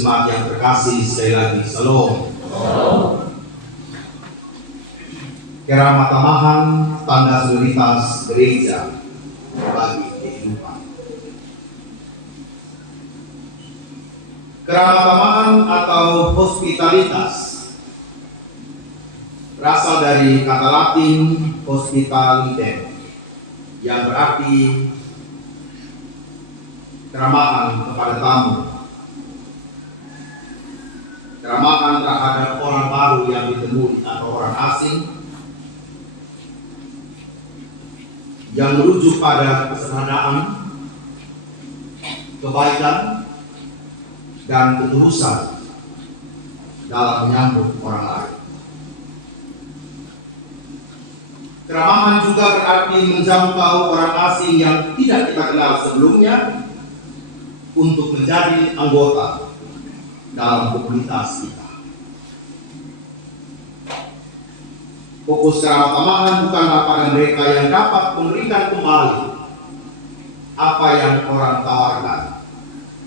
Jemaat yang terkasih, sekali lagi Shalom. Keramah tamahan tanda solidaritas gereja bagi kehidupan. Keramah tamahan atau hospitalitas berasal dari kata Latin hospitaliter, yang berarti keramahan kepada tamu, keramahan terhadap orang baru yang ditemui atau orang asing, yang merujuk pada kesederhanaan, kebaikan, dan ketulusan dalam menyambut orang lain. Keramahan juga berarti menjangkau orang asing yang tidak kita kenal sebelumnya untuk menjadi anggota dalam komunitas kita. Fokus keramah tamahan bukanlah pada mereka yang dapat memberikan kembali apa yang orang tawarkan,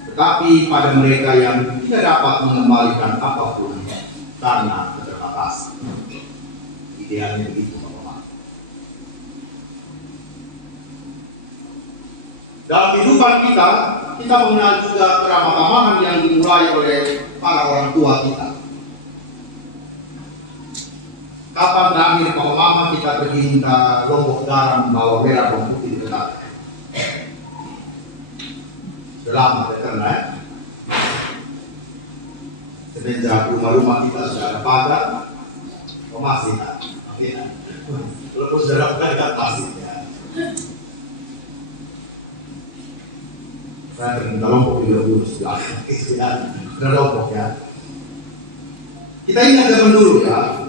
tetapi pada mereka yang tidak dapat mengembalikan apapun karena keterbatasan. Idealnya begitu, Bapak. Dalam kehidupan kita mengenal juga keramah tamahan yang dimulai oleh para orang tua kita. Kapan terakhir Pak Mama kita pergi minta lombok garam, bawang merah, bawang putih di dekat? Sudah lama karena semenjak rumah-rumah kita sudah ada pagar, masih kan? Walaupun sudah ada pagar masih ya. Saya minta lombok di dulu sudah lombok ya. Kita ingat zaman dulu ya.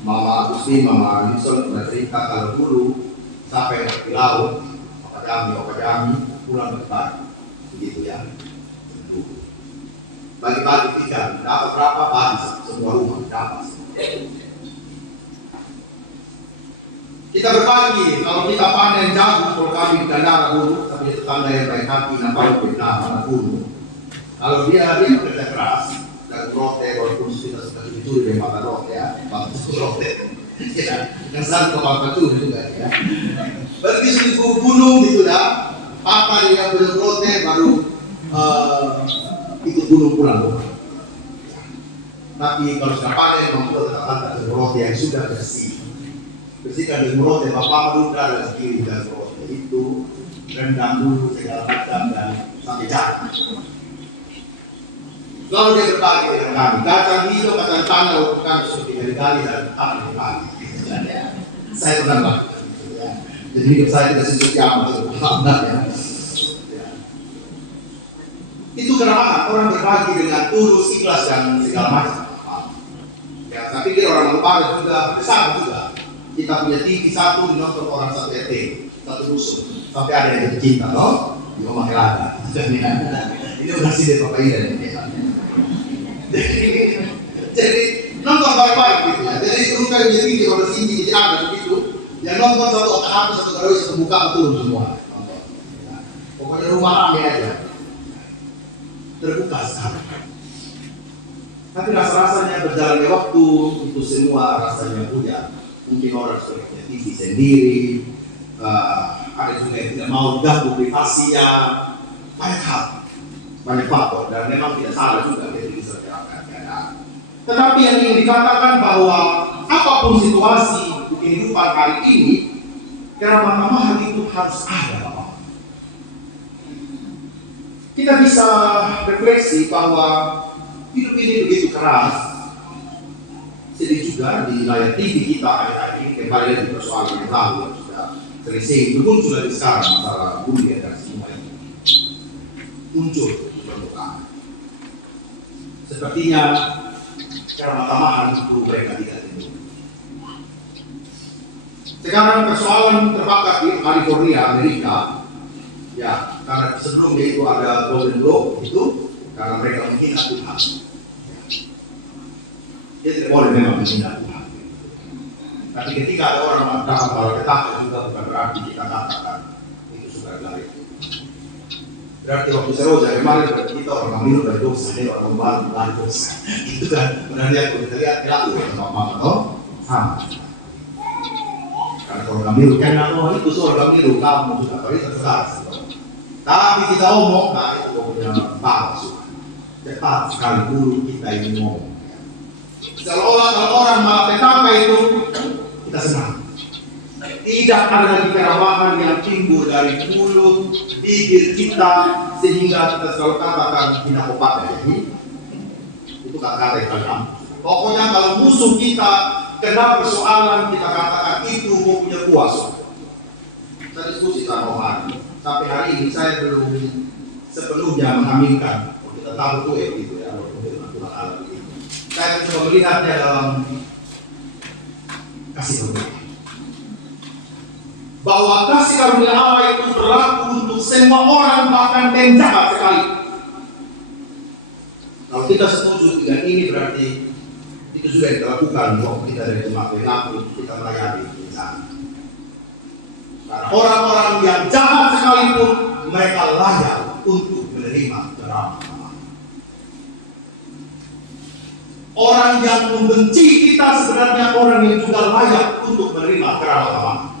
Mama Agusti, Mama Nixon pernah cerita kalau dulu sampai di laut, Opa Jami, pulang bertani, begitu ya. Bagi-bagi ikan, dapat berapa bagi semua rumah, dapat. Kita berbagi, kalau kita panen jagung, kalau kami di bandara dulu, tapi tetangga yang baik hati, nampak benar, mana dulu. Kalau dia bekerja keras, dan rote, walaupun kita seperti itu dari mata rote ya, bagus rote, yang satu kapal itu juga ya. Pergi di gunung gitu dah, apa dia belum rote baru ikut gunung pulang. Tapi kalau sudah panen, mampu tetap rote yang sudah bersih. Bersihkan dengan rote, bapak dulu dan kiri dan rote itu rendam dulu segala macam dan sampai jatuh. Lalu dia berbagi dengan kami, kacang hijau, kacang tanah, kami seperti dari dan kami berbagi. Saya pernah lakukan. Jadi hidup saya tidak sesuai amat, ya. Itu keramahan, orang berbagi dengan tulus, ikhlas dan segala macam. Ya, saya pikir orang Lebaran juga besar juga. Kita punya TV satu, nonton orang satu RT, satu dusun, sampai ada yang jatuh cinta, loh, di rumah Helada. Ini udah sih dari Bapak Ida. Jadi nonton baik-baik gitu ya. Jadi itu kan jadi di orang sini jadi ada begitu. Yang nonton satu otak hati, satu garoi, satu buka betul semua. Nonton. Ya. Pokoknya rumah rame aja. Terbuka sekali. Tapi rasa-rasanya berjalannya waktu itu semua rasanya punya. Mungkin orang sudah punya TV sendiri. Ada juga yang tidak mau ganggu privasinya. Banyak hal. Banyak faktor dan memang tidak salah juga dari keadaan. Tetapi yang ingin dikatakan bahwa apapun situasi kehidupan hari ini, keramah tamahan itu harus ada, Bapak. Kita bisa refleksi bahwa hidup ini begitu keras. Sedih juga di layar TV kita hari ini kembali lagi persoalan yang lalu yang sudah sering bermuncul dari sekarang masalah bullying dan semua itu muncul. Sepertinya keramah tamahan itu mereka tidak tahu. Sekarang persoalan terbakar di California, Amerika, ya karena sebelumnya itu ada Golden Globe itu karena mereka menghina Tuhan. Dia tidak boleh memang menghina Tuhan. Tapi ketika ada orang mengatakan kalau kita juga bukan berarti kita katakan itu sudah dari. Berarti waktu seroja kemarin kita orang ngambil dari dosa, dia orang membalas dosa. Itu kan benar lihat kalau kita lihat pelaku sama atau sama. Karena kalau ngambil kan Allah itu soal ngambil kamu sudah kali terserah. Tapi kita omong, nah itu pokoknya palsu. Cepat sekali dulu kita ini ngomong. Seolah orang malah petaka itu kita senang. Tidak ada lagi kerawahan yang timbul dari mulut, bibir kita sehingga kita selalu katakan tidak obat jadi itu kata-kata yang paling. Pokoknya kalau musuh kita kena persoalan kita katakan itu mau punya kuasa. Saya diskusi sama orang sampai hari ini saya belum sepenuhnya mengaminkan. Kita tahu tuh ya gitu ya Tuhan Allah itu. Saya coba melihatnya dalam kasih karunia. Bahwa kasih karunia Allah itu berlaku untuk semua orang bahkan yang jahat sekali. Kalau kita setuju dengan ini berarti itu sudah dilakukan waktu kita dari jemaat Benaku kita melayani bencana. Karena orang-orang yang jahat sekalipun mereka layak untuk menerima keramah. Orang yang membenci kita sebenarnya orang yang juga layak untuk menerima keramah.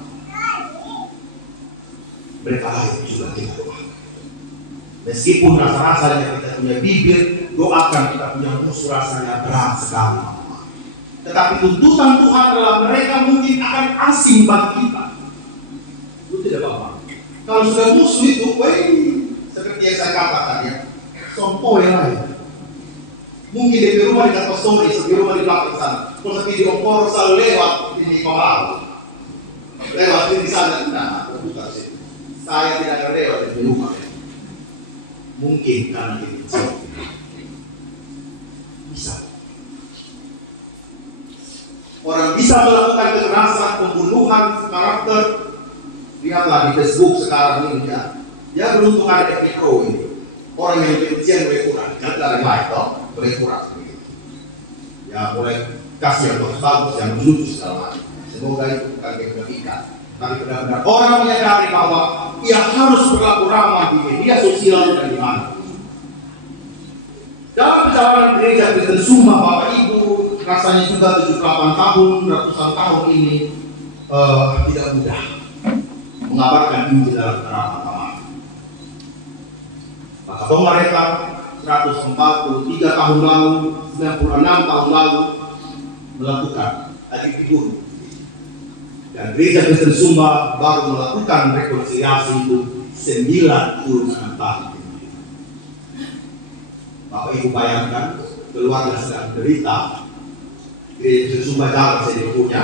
Mereka layak juga kita doakan. Meskipun rasa-rasanya kita punya bibir, doakan kita punya musuh rasanya berat sekali. Tetapi tuntutan Tuhan adalah mereka mungkin akan asing bagi kita. Itu tidak apa-apa. Kalau sudah musuh itu, seperti yang saya katakan ya, sompoi lain. Mungkin di rumah di atas story, di rumah di belakang sana. Kalau tapi di opor selalu lewat di Palau, lewat di sana, nah, bukan sih. Saya tidak akan lewat di rumah. Mungkin karena ini bisa. Orang bisa melakukan kekerasan, pembunuhan karakter. Lihatlah di Facebook sekarang ini ya. Ya beruntung ada Ethnic Pro ini. Orang yang kebencian boleh kurang, jangan dari lain toh, boleh kurang. Ya boleh kasih yang bagus, yang lucu segala macam. Semoga itu bukan kebaikan. Tapi benar-benar orang menyadari bahwa ia harus berlaku ramah di media sosial dan di mana. Dalam perjalanan gereja Kristen Sumba, Bapak Ibu, rasanya juga 78 tahun, ratusan tahun ini tidak mudah mengabarkan Injil dalam keramah. Maka pemerintah 143 tahun lalu, 96 tahun lalu melakukan Adikibun. Dan gereja Kristen Sumba baru melakukan rekonsiliasi itu 96 tahun. Bapak Ibu bayangkan, keluarga sedang menderita, gereja Kristen Sumba jalan saya punya,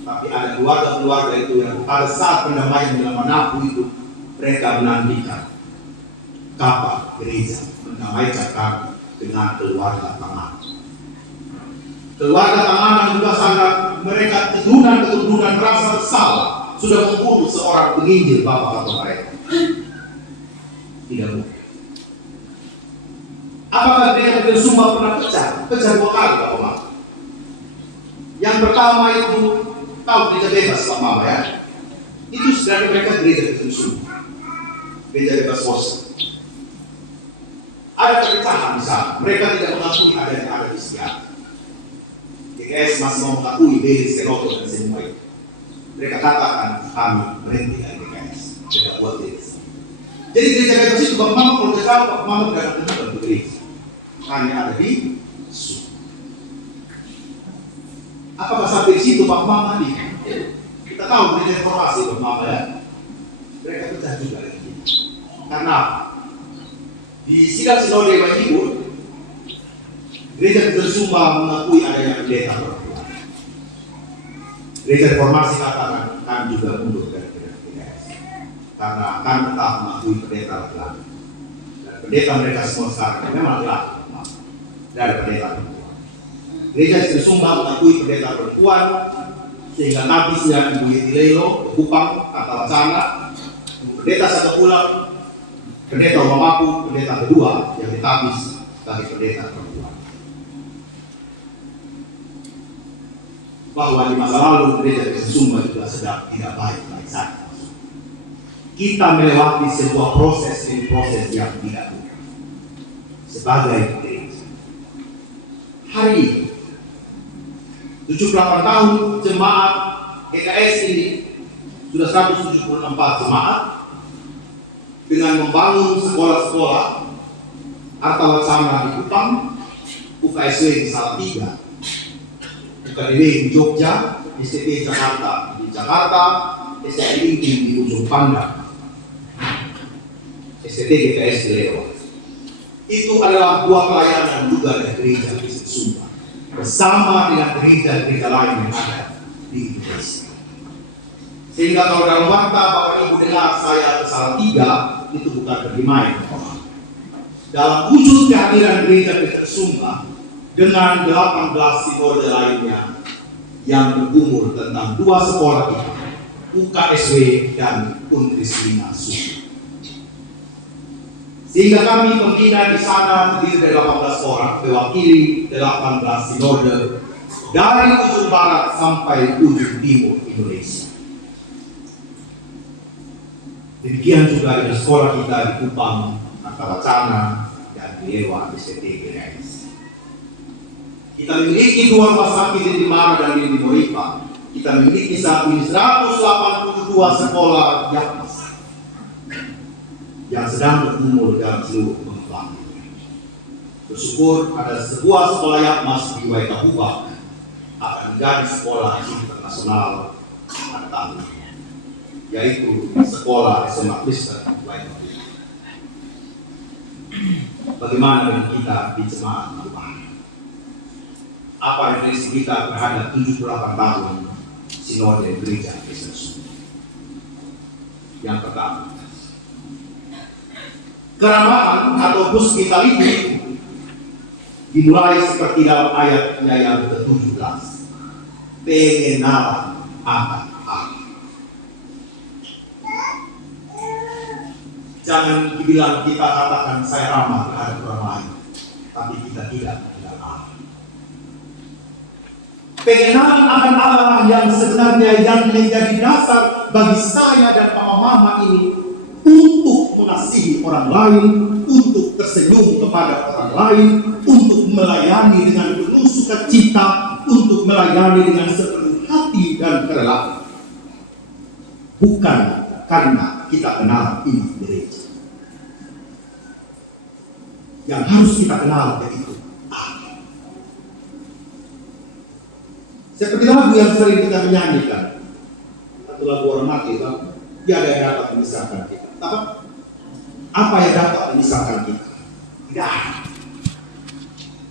tapi ada keluarga-keluarga itu yang pada saat pendamaian dalam Manapu itu mereka menantikan kapan gereja mendamaikan kami dengan keluarga Tangan. Keluarga Tangan juga sangat mereka keturunan rasa bersalah sudah membunuh seorang penginjil bapak atau mereka. Tidak mungkin. Apakah gereja Kristen Sumba pernah pecah? Pecah 2 kali Pak Omar. Yang pertama itu tahu gereja bebas Pak Mama ya. Itu sebenarnya mereka gereja Kristen Sumba. Gereja bebas Wosa. Ada perpecahan di sana. Mereka tidak mengakui ada yang ada di sekitar. GKS masih mau mengakui Beli, Seroto dan semua itu. Mereka katakan kami berhenti dari GKS. Mereka buat gereja. Jadi gereja bebas itu Bapak Mama kalau tidak tahu Bapak Mama tidak akan temukan di gereja. Hanya ada di Sumba. Apakah sampai di situ Bapak Mama nih? Kita tahu gereja reformasi Bapak Mama ya. Mereka pecah juga lagi. Karena di sidang sinode Wahibun, gereja Kristen Sumba mengakui adanya pendeta perempuan. Gereja reformasi katakan kami juga mundur dari GKS karena kami tetap mengakui pendeta laki-laki. Dan pendeta mereka semua sekarang memang laki-laki dari pendeta perempuan. Gereja Kristen Sumba mengakui pendeta perempuan sehingga napisnya Ibu Yeti Lelo, Kupang, Kata Wacana, pendeta Satu Pulau, pendeta Mamaku, pendeta kedua yang ditapis sebagai pendeta perempuan. Bahwa di masa lalu gereja Kristen Sumba juga sedang tidak baik saja. kita melewati sebuah proses yang tidak mudah sebagai gereja. Hari ini 78 tahun jemaat GKS ini sudah 174 jemaat dengan membangun sekolah-sekolah Arta Wacana di Kupang, UKSW di Salatiga, UKDW di Jogja, STT Jakarta di Jakarta, STT Inti di Ujung Pandang, STT GKS di Lewa. Itu adalah buah pelayanan juga dari gereja Kristen Sumba bersama dengan gereja-gereja lain yang ada di Indonesia. Sehingga kalau dalam waktu Bapak Ibu dengar saya ke Salatiga, itu bukan pergi main. Dalam wujud kehadiran gereja Kristen Sumba dengan 18 sinode lainnya yang bergumul tentang 2 sekolah itu, UKSW dan Untrisma Sumba. Sehingga kami pembina di sana terdiri dari 18 orang, mewakili 18 sinode dari ujung barat sampai ujung timur Indonesia. Demikian juga dengan sekolah kita di Kupang, Arta Wacana, dan di Lewa, STT GKS. Kita memiliki 2 rumah sakit di Limara dan di Moripa. Kita memiliki saat ini 182 sekolah Yakmas yang sedang bergumul dalam seluruh pengembang. Bersyukur ada sebuah sekolah Yakmas di Waikabubak akan menjadi sekolah internasional akan, yaitu sekolah SMA Kristen Waikabubak. Bagaimana dengan kita di jemaat Kupang? Apa referensi kita terhadap 78 tahun sinode gereja Kristen Sumba? Yang pertama, keramahan atau hospitality dimulai seperti dalam ayatnya yang ke-17. Pengenalan akan Allah. Jangan dibilang kita katakan saya ramah terhadap orang lain, tapi kita tidak mengenal Allah. Pengenalan akan Allah yang sebenarnya yang menjadi dasar bagi saya dan Papa Mama ini untuk mengasihi orang lain, untuk tersenyum kepada orang lain, untuk melayani dengan penuh sukacita, untuk melayani dengan sepenuh hati dan kerelaan. Bukan karena kita kenal ini gereja. Yang harus kita kenal yaitu Allah. Seperti lagu yang sering kita menyanyikan, satu lagu orang mati, tiada yang dapat memisahkan kita. Apa yang dapat memisahkan kita? Tidak ada.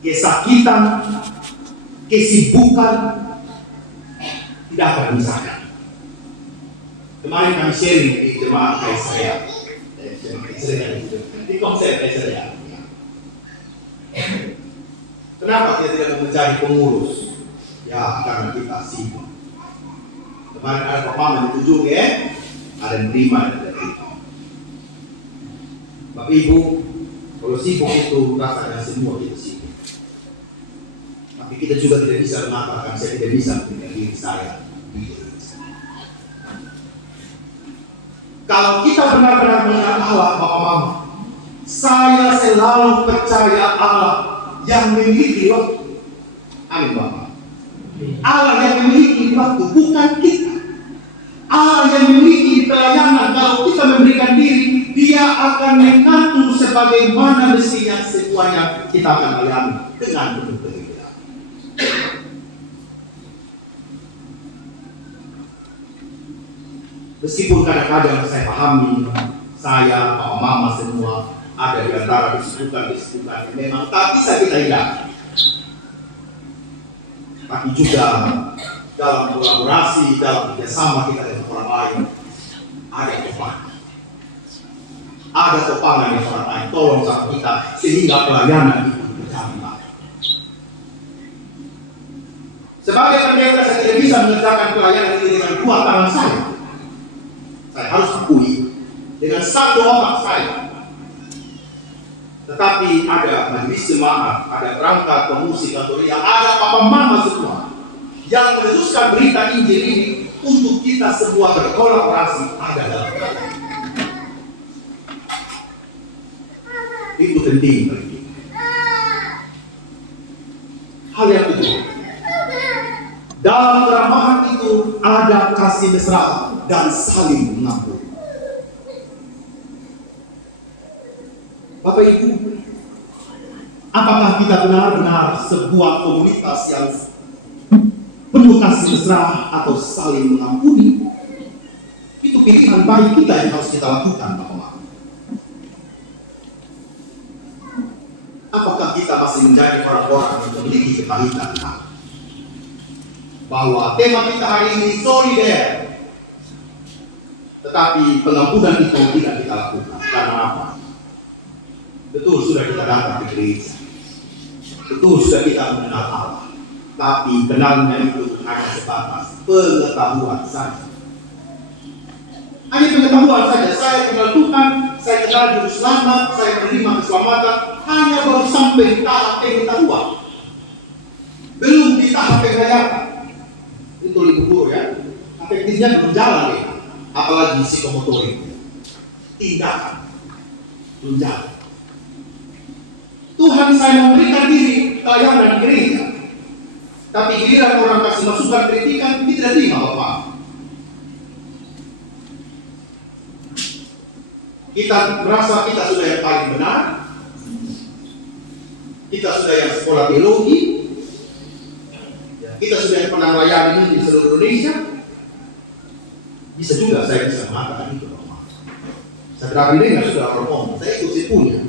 Kesakitan, kesibukan tidak akan memisahkan. Kemarin kami sharing di jemaat Kaisarea, di konsep Kaisarea. Kenapa kita tidak mau mencari pengurus? Ya, karena kita sibuk. Kemarin ada pemahaman di ujung ya, ada yang terima dan tidak terima. Bapak Ibu, kalau sibuk itu rasanya semua kita sibuk. Tapi kita juga tidak bisa mengatakan saya tidak bisa mengenal diri saya. Kalau kita benar-benar mengenal Allah, Bapak Mama, saya selalu percaya Allah yang memiliki waktu. Amin Bapak. Allah yang memiliki waktu, bukan kita. Allah yang memiliki pelayanan, kalau kita memberikan diri, Dia akan mengatur sebagaimana mestinya semuanya kita akan layani dengan penuh kegilaan. Meskipun kadang-kadang saya pahami, saya, Papa Mama semua ada di antara kesibukan-kesibukan yang memang tak bisa kita hindari. Tapi juga dalam kolaborasi, dalam kerjasama kita dengan orang lain, ada topangan. Ada topangan yang orang lain tolong sama kita sehingga pelayanan itu berjalan baik. Sebagai pendeta saya tidak bisa mengerjakan pelayanan ini dengan 2 tangan saya. Saya harus akui dengan 1 otak saya. Tetapi ada majelis jemaat, ada perangkat pemusik atau yang ada Papa Mama semua yang meneruskan berita Injil ini untuk kita semua berkolaborasi ada dalam pelayanan. Itu penting bagi kita. Hal yang kedua, dalam keramahan itu ada kasih mesra dan saling mengampuni. Bapak Ibu, apakah kita benar-benar sebuah komunitas yang penuh kasih mesra atau saling mengampuni? Itu pilihan baik kita yang harus kita lakukan, Bapak. Apakah kita masih menjadi orang-orang yang memiliki kepahitan? Bahwa tema kita hari ini solider, tetapi pengampunan itu tidak kita lakukan. Karena apa? Betul sudah kita datang ke gereja, betul sudah kita mengenal Allah, tapi kenalnya itu hanya sebatas pengetahuan saja. Hanya pengetahuan saja. Saya kenal Tuhan, saya kenal Juru Selamat, saya menerima keselamatan, hanya baru sampai di tahap pengetahuan, belum di tahap penghayatan. Itu lebih buruk ya. Efektifnya belum jalan ya. Apalagi psikomotorik, tindakan belum jalan. Tuhan, saya memberikan diri pelayanan di gereja, tapi giliran orang kasih masukan kritikan, tidak terima, Bapak. Kita merasa kita sudah yang paling benar, kita sudah yang sekolah teologi, kita sudah yang pernah melayani di seluruh Indonesia. Bisa juga saya bisa mengatakan itu, Bapak. Saya pernah dengar sudah orang saya ikut punya.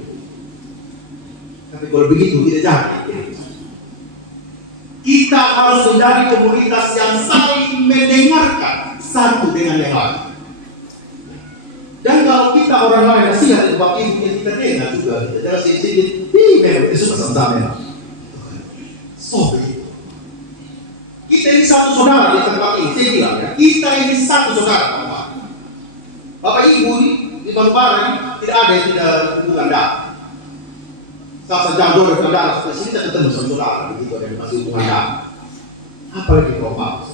Tapi kalau begitu tidak jadi. Kita harus menjadi komunitas yang saling mendengarkan satu dengan yang lain. Dan kalau kita orang lain nasihat dari Bapak Ibu yang kita dengar juga, kita jangan sedikit, memang itu sama-sama. So begitu. Kita ini satu saudara di tempat ini, saya bilang ya, kita ini satu saudara, Bapak. Bapak Ibu di Manubara tidak ada yang tidak hubungan darah. Saat sedang dari saudara seperti sini, kita ketemu sama saudara, begitu ada yang masih hubungan darah. Apalagi kalau Paulus.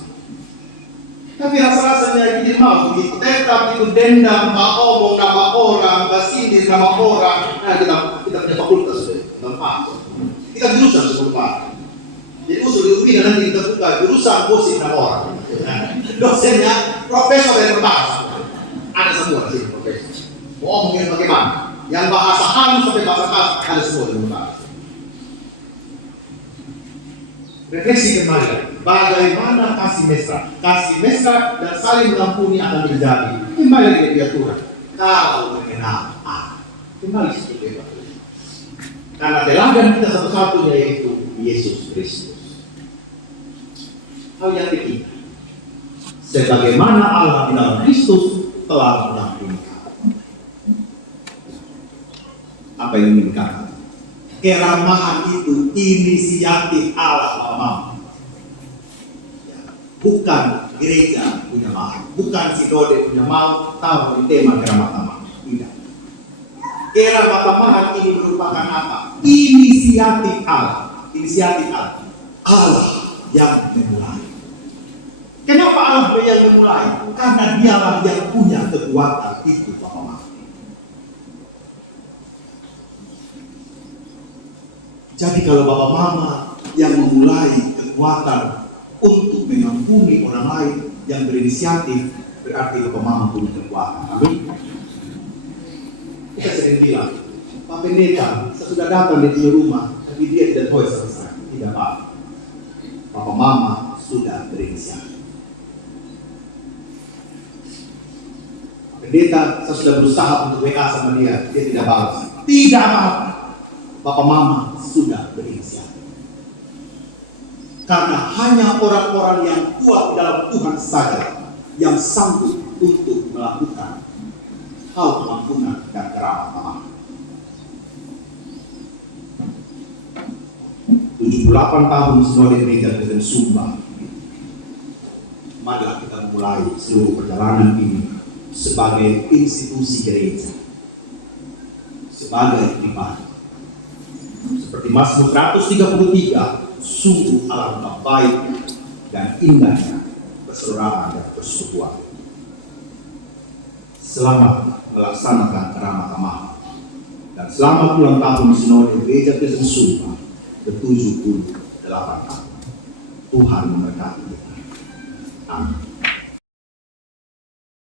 Tapi rasa-rasanya tidak mau begitu. Tetap itu dendam, mau ngomong nama orang, basindir nama orang. Nah, kita punya fakultas tempat. Kita jurusan sekolah. Jadi usul di UPI nanti kita buka jurusan gosip nama orang. Dosennya profesor dari berbahasa. Ada semua di sini profesor. Mau ngomongin bagaimana? Yang bahasa halus sampai bahasa kasar ada semua di berbahasa. Refleksi kembali, bagaimana kasih mesra dan saling mengampuni akan terjadi. Kembali ke aturan. Kalau mengenal Allah, kembali seperti itu. Karena teladan kita satu-satunya yaitu Yesus Kristus. Hal yang ketiga, sebagaimana Allah di dalam Kristus telah mengampuni. Apa yang diinginkan? Keramahan itu inisiatif Allah, Bapak. Bukan gereja punya mau, bukan sinode punya mau, tahu di tema keramatan. Tidak. Keramatan ini merupakan apa? Inisiatif Allah. Inisiatif Allah. Allah yang memulai. Kenapa Allah yang memulai? Karena dialah yang punya kekuatan itu, Bapak. Jadi kalau Bapak Mama yang memulai kekuatan untuk mengampuni orang lain yang berinisiatif, berarti Bapak Mama punya kekuatan. Amin. Kita sering bilang, Pak Pendeta, saya sudah datang di rumah, tapi dia tidak tahu selesai. Tidak apa. Bapak Mama sudah berinisiatif. Pak Pendeta, saya sudah berusaha untuk WA sama dia tidak balas. Tidak apa-apa. Bapak Mama sudah berinisiatif. Karena hanya orang-orang yang kuat di dalam Tuhan saja yang sanggup untuk melakukan hal pengampunan dan keramatan. 78 tahun sinode gereja Kristen Sumba. Marilah kita mulai seluruh perjalanan ini sebagai institusi gereja, sebagai pribadi. Seperti Mazmur 133, sungguh alangkah baik dan indahnya persaudaraan dan persekutuan. Selamat melaksanakan keramatan dan Dan selamat ulang tahun Sinode Gereja Kristen Sumba ke-78 tahun. Tuhan memberkati kita. Amin.